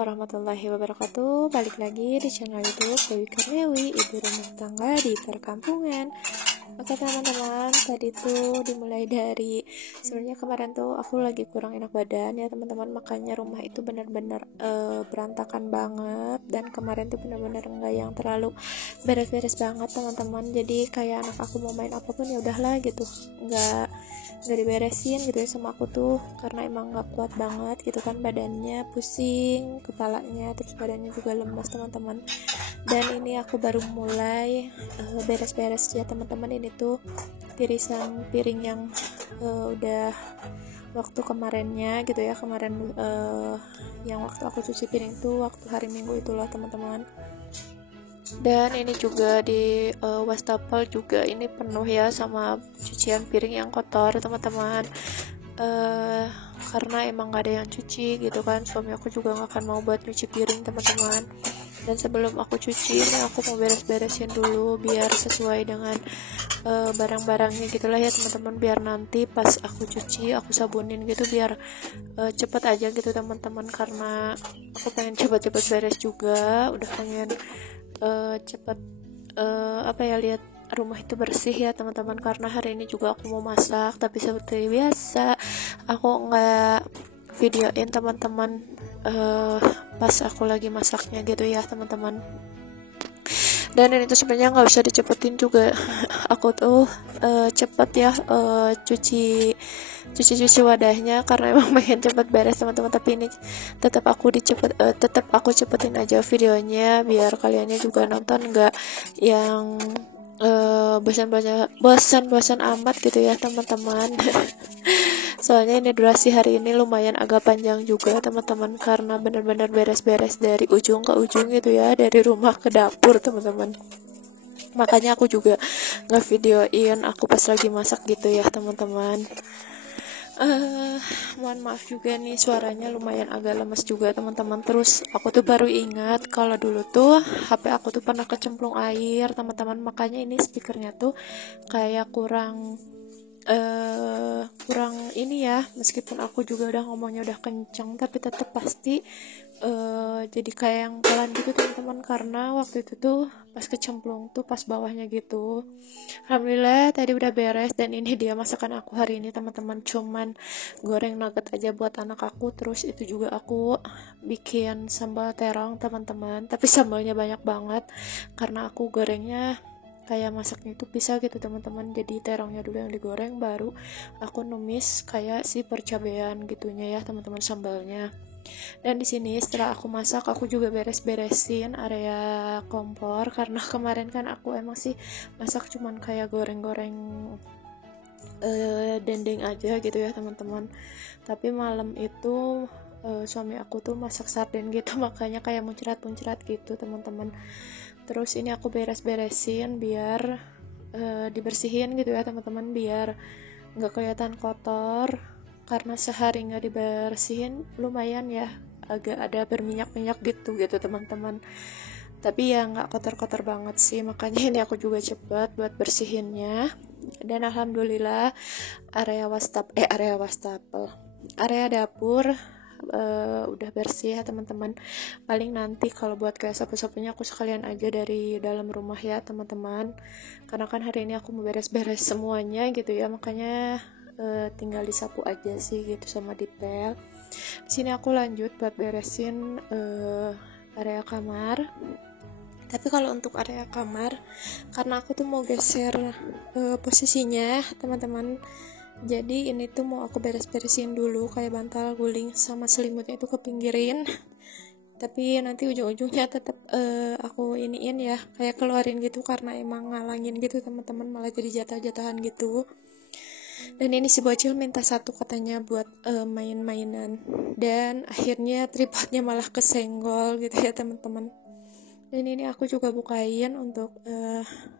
warahmatullahi wabarakatuh. Balik lagi di channel YouTube Dewi Karnewi, ibu rumah tangga di perkampungan. Oke teman-teman, tadi tuh dimulai dari sebenarnya kemarin tuh aku lagi kurang enak badan ya teman-teman, makanya rumah itu benar-benar berantakan banget. Dan kemarin tuh benar-benar enggak yang terlalu beres-beres banget teman-teman. Jadi kayak anak aku mau main apapun ya udahlah gitu, nggak diberesin gitu ya sama aku tuh, karena emang nggak kuat banget gitu kan, badannya pusing, kepalanya, terus badannya juga lemas teman-teman. Dan ini aku baru mulai beres-beres ya teman-teman. Ini tuh tirisan piring yang udah waktu kemarinnya gitu ya, kemarin yang waktu aku cuci piring tuh waktu hari Minggu itulah teman-teman. Dan ini juga di wastafel juga ini penuh ya sama cucian piring yang kotor teman-teman, karena emang gak ada yang cuci gitu kan. Suami aku juga gak akan mau buat nyuci piring teman-teman. Dan sebelum aku cuci ini aku mau beres-beresin dulu biar sesuai dengan barang-barangnya gitulah ya teman-teman, biar nanti pas aku cuci aku sabunin gitu biar cepet aja gitu teman-teman, karena aku pengen cepet-cepet beres juga, udah pengen cepet lihat rumah itu bersih ya teman-teman. Karena hari ini juga aku mau masak, tapi seperti biasa aku nggak videoin teman-teman pas aku lagi masaknya gitu ya teman-teman. Dan ini tuh sebenarnya nggak usah dicepetin juga aku tuh cepet ya cuci wadahnya, karena emang pengen cepet beres teman-teman. Tapi ini tetap aku cepetin aja videonya biar kaliannya juga nonton, nggak yang bosan amat gitu ya teman-teman. Soalnya ini durasi hari ini lumayan agak panjang juga teman-teman, karena benar-benar beres-beres dari ujung ke ujung gitu ya, dari rumah ke dapur teman-teman. Makanya aku juga nge-videoin aku pas lagi masak gitu ya teman-teman. Mohon maaf juga nih suaranya lumayan agak lemes juga teman-teman. Terus aku tuh baru ingat kalau dulu tuh HP aku tuh pernah kecemplung air teman-teman, makanya ini speakernya tuh kayak kurang ini ya. Meskipun aku juga udah ngomongnya udah kenceng, tapi tetap pasti jadi kayak yang pelan gitu teman-teman, karena waktu itu tuh pas kecemplung tuh pas bawahnya gitu. Alhamdulillah tadi udah beres. Dan ini dia masakan aku hari ini teman-teman, cuman goreng nugget aja buat anak aku. Terus itu juga aku bikin sambal terong teman-teman, tapi sambalnya banyak banget karena aku gorengnya kayak masaknya itu bisa gitu teman-teman. Jadi terongnya dulu yang digoreng, baru aku numis kayak si percabean gitunya ya teman-teman sambalnya. Dan di sini setelah aku masak aku juga beres-beresin area kompor, karena kemarin kan aku emang sih masak cuman kayak goreng-goreng dendeng aja gitu ya teman-teman. Tapi malam itu suami aku tuh masak sarden gitu, makanya kayak muncrat-muncrat gitu teman-teman. Terus ini aku beres-beresin biar dibersihin gitu ya teman-teman, biar nggak kelihatan kotor, karena sehari nggak dibersihin lumayan ya agak ada berminyak-minyak gitu teman-teman. Tapi ya nggak kotor-kotor banget sih, makanya ini aku juga cepet buat bersihinnya. Dan alhamdulillah area dapur udah bersih ya teman-teman. Paling nanti kalau buat kayak sapu-sapunya aku sekalian aja dari dalam rumah ya teman-teman, karena kan hari ini aku mau beres-beres semuanya gitu ya, makanya tinggal disapu aja sih gitu sama detail. Di sini aku lanjut buat beresin area kamar. Tapi kalau untuk area kamar, karena aku tuh mau geser posisinya teman-teman, jadi ini tuh mau aku beres-beresin dulu, kayak bantal guling sama selimutnya itu kepinggirin. Tapi nanti ujung-ujungnya tetap aku iniin ya, kayak keluarin gitu, karena emang ngalangin gitu teman-teman, malah jadi jatah-jatahan gitu. Dan ini si bocil minta satu katanya buat main-mainan, dan akhirnya tripodnya malah kesenggol gitu ya teman-teman. Dan ini aku juga bukain untuk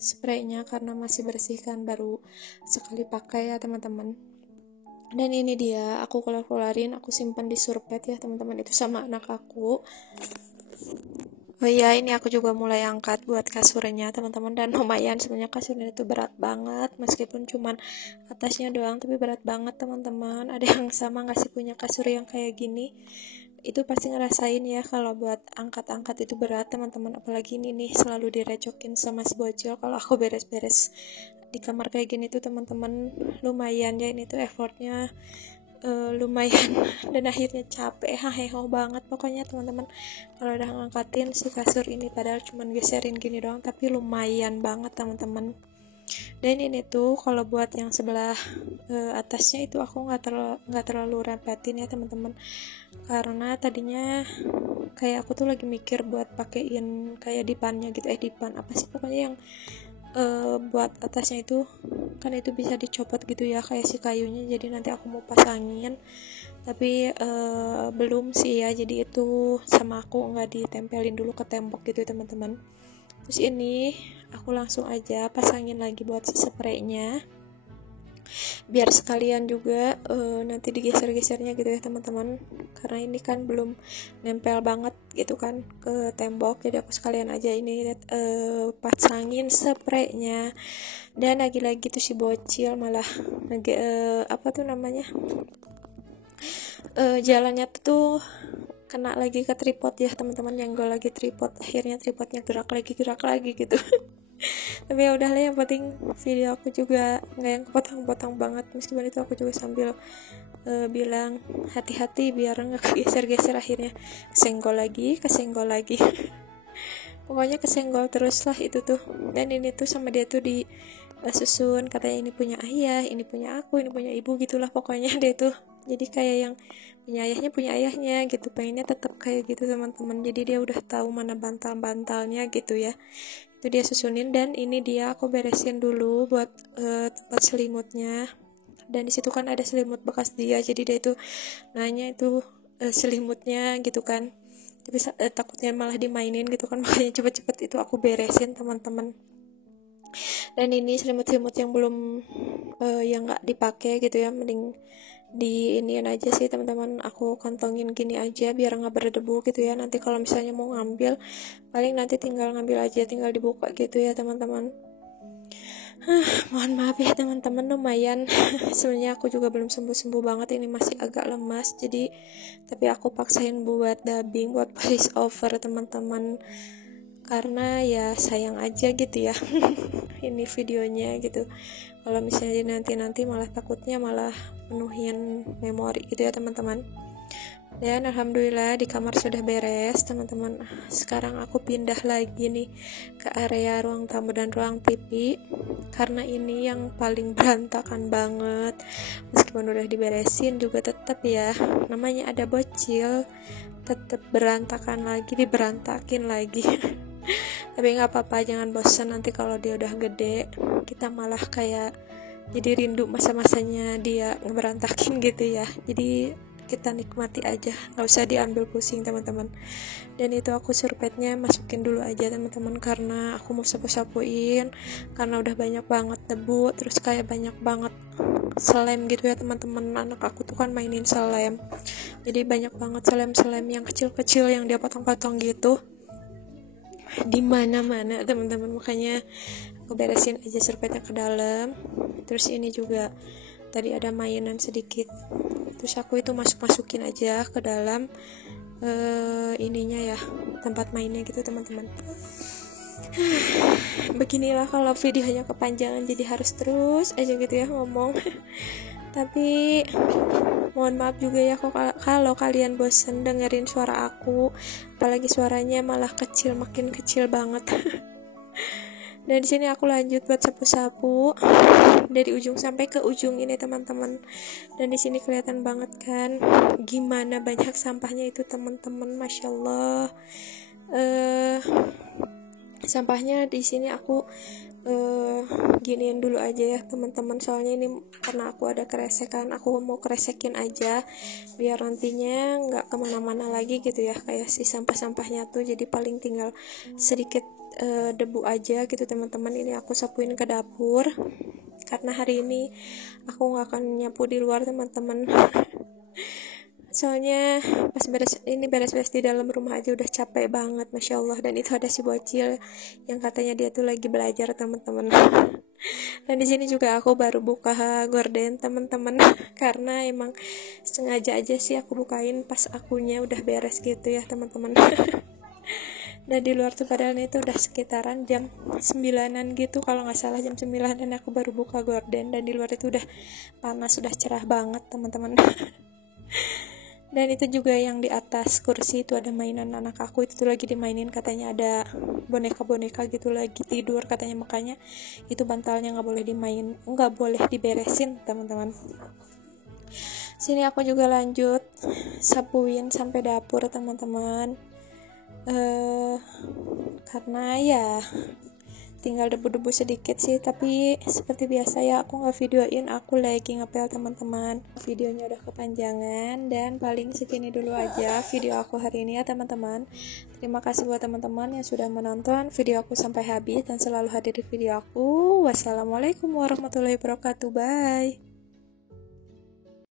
spraynya, karena masih bersihkan, baru sekali pakai ya teman-teman. Dan ini dia aku keluarin, aku simpan di surpet ya teman-teman, itu sama anak aku. Oh iya, ini aku juga mulai angkat buat kasurnya teman-teman, dan lumayan sebenarnya kasurnya itu berat banget, meskipun cuman atasnya doang tapi berat banget teman-teman. Ada yang sama nggak sih punya kasur yang kayak gini? itu pasti ngerasain ya kalau buat angkat-angkat itu berat teman-teman, apalagi ini nih selalu direcokin sama si bocil kalau aku beres-beres di kamar kayak gini tuh teman-teman. Lumayan ya ini tuh effortnya lumayan dan akhirnya capek heho banget pokoknya teman-teman kalau udah ngangkatin si kasur ini, padahal cuman geserin gini doang tapi lumayan banget teman-teman. Dan ini tuh kalau buat yang sebelah atasnya itu aku nggak terlalu repetin ya teman-teman, karena tadinya kayak aku tuh lagi mikir buat pakein kayak dipannya gitu, dipan apa sih pokoknya yang buat atasnya itu kan itu bisa dicopot gitu ya kayak si kayunya, jadi nanti aku mau pasangin tapi belum sih ya, jadi itu sama aku nggak ditempelin dulu ke tembok gitu teman-teman. Terus ini aku langsung aja pasangin lagi buat si spraynya biar sekalian juga nanti digeser-gesernya gitu ya teman-teman, karena ini kan belum nempel banget gitu kan ke tembok, jadi aku sekalian aja ini pasangin spraynya. Dan lagi-lagi tuh si bocil malah apa tuh namanya jalannya tuh kena lagi ke tripod ya teman-teman, yang gue lagi tripod, akhirnya tripodnya gerak lagi gitu. Tapi ya udahlah, yang penting video aku juga nggak yang potong-potong banget, meskipun itu aku juga sambil bilang hati-hati biar nggak kegeser-geser, akhirnya kesenggol lagi pokoknya kesenggol terus lah itu tuh. Dan ini tuh sama dia tuh di susun, katanya ini punya ayah, ini punya aku, ini punya ibu gitulah pokoknya dia tuh, jadi kayak yang punya ayahnya gitu, pengennya tetap kayak gitu teman-teman, jadi dia udah tahu mana bantal-bantalnya gitu ya, itu dia susunin. Dan ini dia aku beresin dulu buat tempat selimutnya, dan disitu kan ada selimut bekas dia, jadi dia itu nanya itu selimutnya gitu kan, tapi takutnya malah dimainin gitu kan, makanya cepet-cepet itu aku beresin teman-teman. Dan ini selimut-selimut yang belum yang nggak dipakai gitu ya, mending di inian aja sih teman-teman, aku kantongin gini aja biar nggak berdebu gitu ya, nanti kalau misalnya mau ngambil paling nanti tinggal ngambil aja, tinggal dibuka gitu ya teman-teman. Mohon maaf ya teman-teman, lumayan sebenarnya aku juga belum sembuh-sembuh banget, ini masih agak lemas, jadi tapi aku paksain buat dubbing, buat voice over teman-teman, karena ya sayang aja gitu ya ini videonya gitu, kalau misalnya nanti malah takutnya malah penuhin memori gitu ya teman-teman. Dan alhamdulillah di kamar sudah beres teman-teman. Sekarang aku pindah lagi nih ke area ruang tamu dan ruang TV, karena ini yang paling berantakan banget. Meskipun udah diberesin juga tetap ya, namanya ada bocil, tetap berantakan lagi, diberantakin lagi tapi nggak apa-apa, jangan bosan, nanti kalau dia udah gede kita malah kayak jadi rindu masa-masanya dia ngeberantakin gitu ya, jadi kita nikmati aja, nggak usah diambil pusing teman-teman. Dan itu aku surpetnya masukin dulu aja teman-teman, karena aku mau sapu-sapuin, karena udah banyak banget debu, terus kayak banyak banget slime gitu ya teman-teman, anak aku tuh kan mainin slime, jadi banyak banget slime yang kecil-kecil yang dia potong-potong gitu di mana-mana teman-teman, makanya aku beresin aja serpetnya ke dalam. Terus ini juga tadi ada mainan sedikit, terus aku itu masukin aja ke dalam ininya ya, tempat mainnya gitu teman-teman. Beginilah kalau videonya kepanjangan, jadi harus terus aja gitu ya ngomong tapi mohon maaf juga ya kalau kalian bosan dengerin suara aku, apalagi suaranya malah kecil, makin kecil banget. Dan di sini aku lanjut buat sapu-sapu dari ujung sampai ke ujung ini teman-teman. Dan di sini kelihatan banget kan gimana banyak sampahnya itu teman-teman, masya Allah. Sampahnya di sini aku giniin dulu aja ya teman-teman, soalnya ini karena aku ada keresekan, aku mau keresekin aja biar nantinya nggak kemana-mana lagi gitu ya, kayak si sampah-sampahnya tuh jadi paling tinggal sedikit debu aja gitu teman-teman. Ini aku sapuin ke dapur karena hari ini aku nggak akan nyapu di luar teman-teman. Soalnya pas beres-beres di dalam rumah aja udah capek banget, masya Allah. Dan itu ada si bocil yang katanya dia tuh lagi belajar teman-teman. Dan di sini juga aku baru buka gorden teman-teman karena emang sengaja aja sih aku bukain pas akunya udah beres gitu ya teman-teman. Dan di luar tuh padahal itu udah sekitaran jam 9-an gitu, kalau nggak salah jam 9-an aku baru buka gorden, dan di luar itu udah panas, udah cerah banget teman-teman. Dan itu juga yang di atas kursi itu ada mainan anak aku, itu tuh lagi dimainin, katanya ada boneka-boneka gitu lagi tidur katanya, makanya itu bantalnya nggak boleh diberesin teman-teman. Sini aku juga lanjut sapuin sampai dapur teman-teman. Karena ya tinggal debu-debu sedikit sih, tapi seperti biasa ya aku nggak videoin, aku lagi ngepel teman-teman. Videonya udah kepanjangan dan paling segini dulu aja video aku hari ini ya teman-teman. Terima kasih buat teman-teman yang sudah menonton video aku sampai habis dan selalu hadir di video aku. Wassalamualaikum warahmatullahi wabarakatuh. Bye.